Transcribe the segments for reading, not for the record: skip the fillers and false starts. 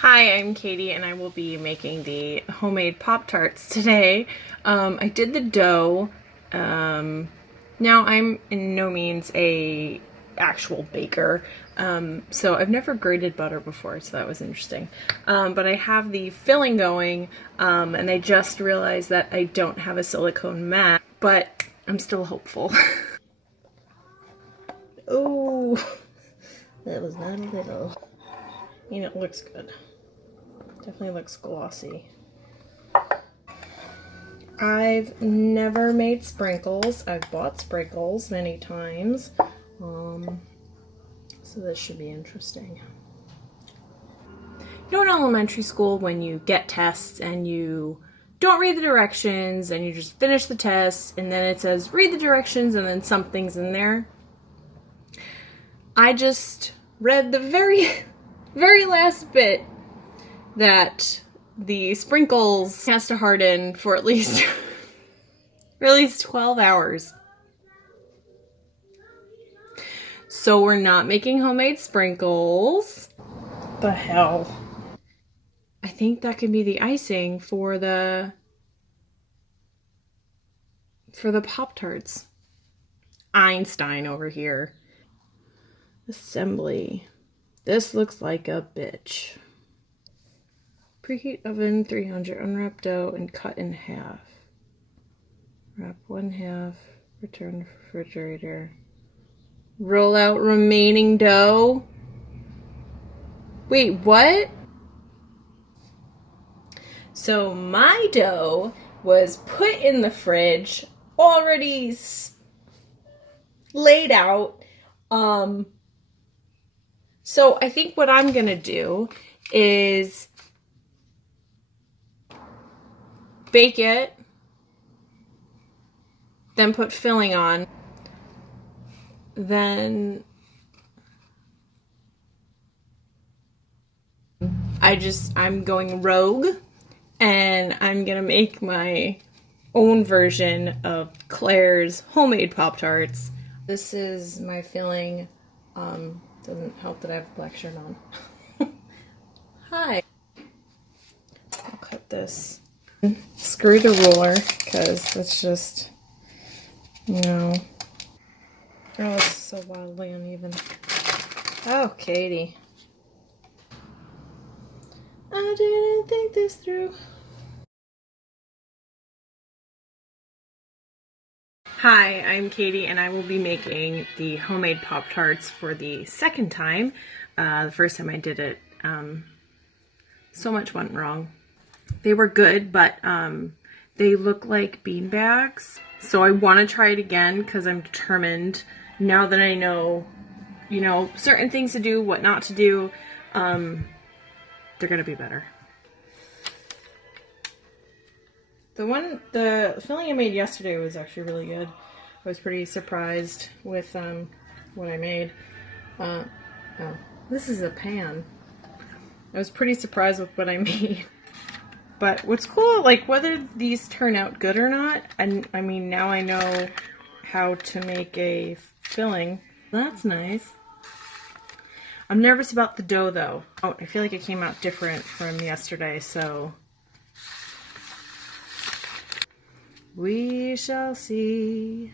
Hi, I'm Katie and I will be making the homemade Pop-Tarts today. I did the dough. Now I'm in no means a actual baker, so I've never grated butter before, so that was interesting. But I have the filling going, and I just realized that I don't have a silicone mat, but I'm still hopeful. Oh, that was not a little. I mean, it looks good. Definitely looks glossy. I've never made sprinkles. I've bought sprinkles many times. So this should be interesting. You know, in elementary school when you get tests and you don't read the directions and you just finish the test and then it says read the directions and then something's in there? I just read the very last bit that the sprinkles has to harden for at least 12 hours. So we're not making homemade sprinkles. The hell? I think that could be the icing for the Pop-Tarts. Einstein over here. Assembly. This looks like a bitch. Preheat oven 300, unwrap dough and cut in half. Wrap 1/2, return to refrigerator. Roll out remaining dough. Wait, what? So my dough was put in the fridge, already laid out. So I think what I'm gonna do is bake it, then put filling on, then I'm going rogue and I'm gonna make my own version of Claire's homemade Pop-Tarts. This is my filling. Doesn't help that I have a black shirt on. Hi. I'll cut this. Screw the ruler, because it's just, you know. Oh, this is so wildly uneven. Oh, Katie. I didn't think this through. Hi, I'm Katie, and I will be making the homemade Pop-Tarts for the second time. The first time I did it, so much went wrong. They were good, but they look like bean bags. So I want to try it again because I'm determined, now that I know, you know, certain things to do, what not to do, they're going to be better. The filling I made yesterday was actually really good. I was pretty surprised with what I made. Oh, this is a pan. I was pretty surprised with what I made. But what's cool, like, whether these turn out good or not, and I mean, now I know how to make a filling. That's nice. I'm nervous about the dough, though. Oh, I feel like it came out different from yesterday, so we shall see.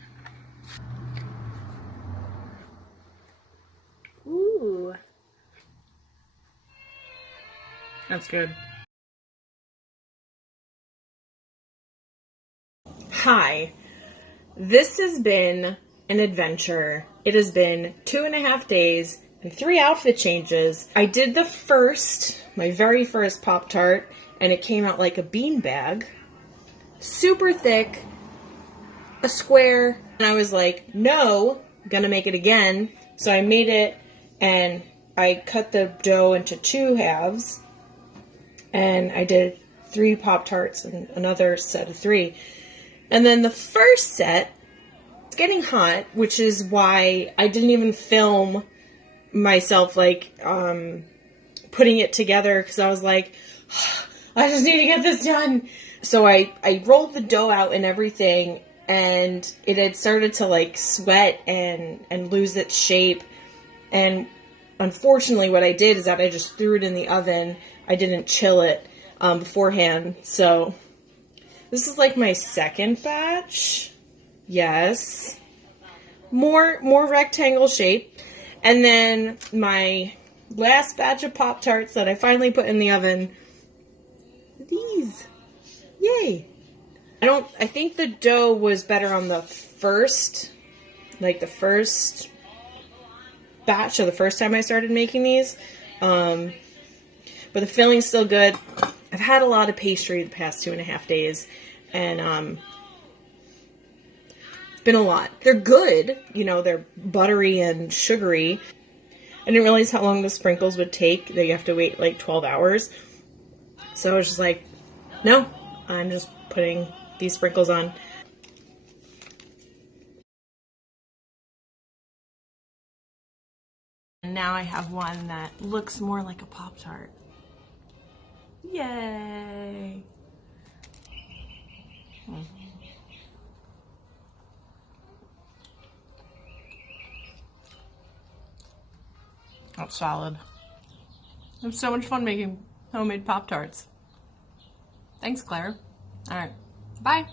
Ooh. That's good. Hi. This has been an adventure. It has been 2.5 days and 3 outfit changes. I did my very first Pop-Tart, and it came out like a bean bag. Super thick, a square, and I was like, no, I'm gonna make it again. So I made it, and I cut the dough into 2 halves, and I did 3 Pop-Tarts and another set of 3. And then the first set, it's getting hot, which is why I didn't even film myself, like, putting it together, because I was like, I just need to get this done. So I rolled the dough out and everything, and it had started to, like, sweat and lose its shape. And unfortunately what I did is that I just threw it in the oven. I didn't chill it beforehand. So this is like my second batch. Yes. More rectangle shape. And then my last batch of Pop-Tarts that I finally put in the oven. These. Yay. I think the dough was better on the first batch, or the first time I started making these. But the filling's still good. I've had a lot of pastry the past 2.5 days, and it's been a lot. They're good, you know, they're buttery and sugary. I didn't realize how long the sprinkles would take, that you have to wait like 12 hours. So I was just like, no, I'm just putting these sprinkles on. And now I have one that looks more like a Pop-Tart. Yay! That's solid. It was so much fun making homemade Pop-Tarts. Thanks, Claire. All right. Bye.